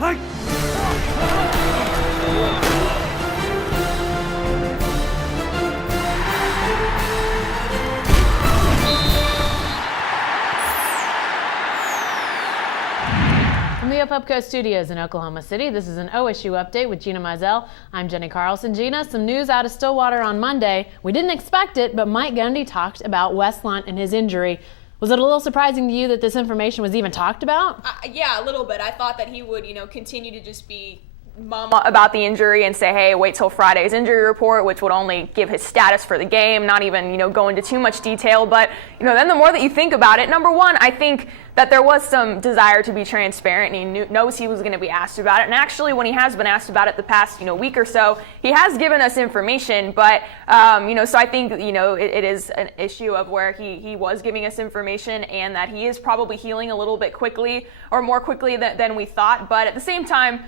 From the Upco Studios in Oklahoma City, this is an OSU update with Gina Mizell. I'm Jenny Carlson. Gina, some news out of Stillwater on Monday. We didn't expect it, but Mike Gundy talked about Wes Lunt and his injury. Was it a little surprising to you that this information was even talked about? Yeah, a little bit. I thought that he would, continue to just be mum about the injury and say, hey, wait till Friday's injury report, which would only give his status for the game, not even, go into too much detail. But, then the more that you think about it, number one, I think that there was some desire to be transparent, and he knows he was going to be asked about it. And actually, when he has been asked about it the past, week or so, he has given us information. But, so I think, it is an issue of where he was giving us information and that he is probably healing a little bit quickly or more quickly than we thought. But at the same time,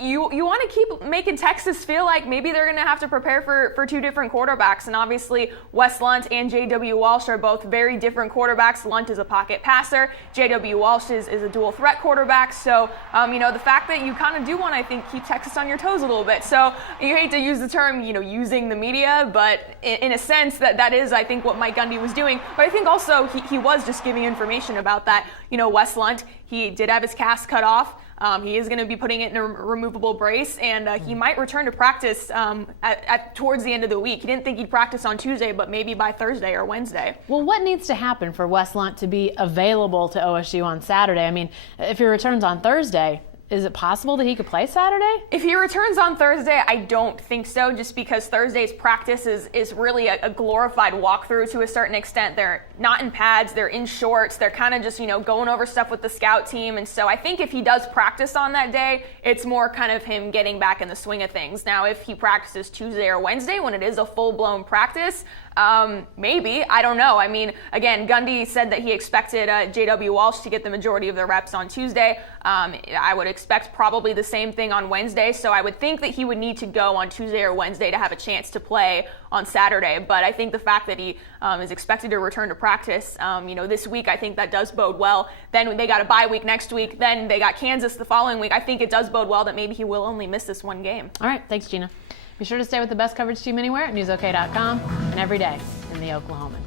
you want to keep making Texas feel like maybe they're going to have to prepare for two different quarterbacks. And obviously, Wes Lunt and J.W. Walsh are both very different quarterbacks. Lunt is a pocket passer. J.W. Walsh is a dual threat quarterback. So, the fact that you kind of do want to, I think, keep Texas on your toes a little bit. So you hate to use the term, using the media, but in a sense that is, I think, what Mike Gundy was doing. But I think also he was just giving information about that. Wes Lunt, he did have his cast cut off. He is going to be putting it in a removable brace, and he might return to practice towards the end of the week. He didn't think he'd practice on Tuesday, but maybe by Thursday or Wednesday. Well, what needs to happen for Wes Lunt to be available to OSU on Saturday? I mean, if he returns on Thursday, is it possible that he could play Saturday? If he returns on Thursday, I don't think so, just because Thursday's practice is really a glorified walkthrough to a certain extent. They're not in pads, they're in shorts, they're kind of just, going over stuff with the scout team. And so I think if he does practice on that day, it's more kind of him getting back in the swing of things. Now, if he practices Tuesday or Wednesday when it is a full-blown practice, maybe. I don't know. I mean, again, Gundy said that he expected J.W. Walsh to get the majority of the reps on Tuesday. I would expect probably the same thing on Wednesday. So I would think that he would need to go on Tuesday or Wednesday to have a chance to play on Saturday. But I think the fact that he is expected to return to practice, this week, I think that does bode well. Then they got a bye week next week. Then they got Kansas the following week. I think it does bode well that maybe he will only miss this one game. All right. Thanks, Gina. Be sure to stay with the best coverage team anywhere at newsok.com and every day in the Oklahoman.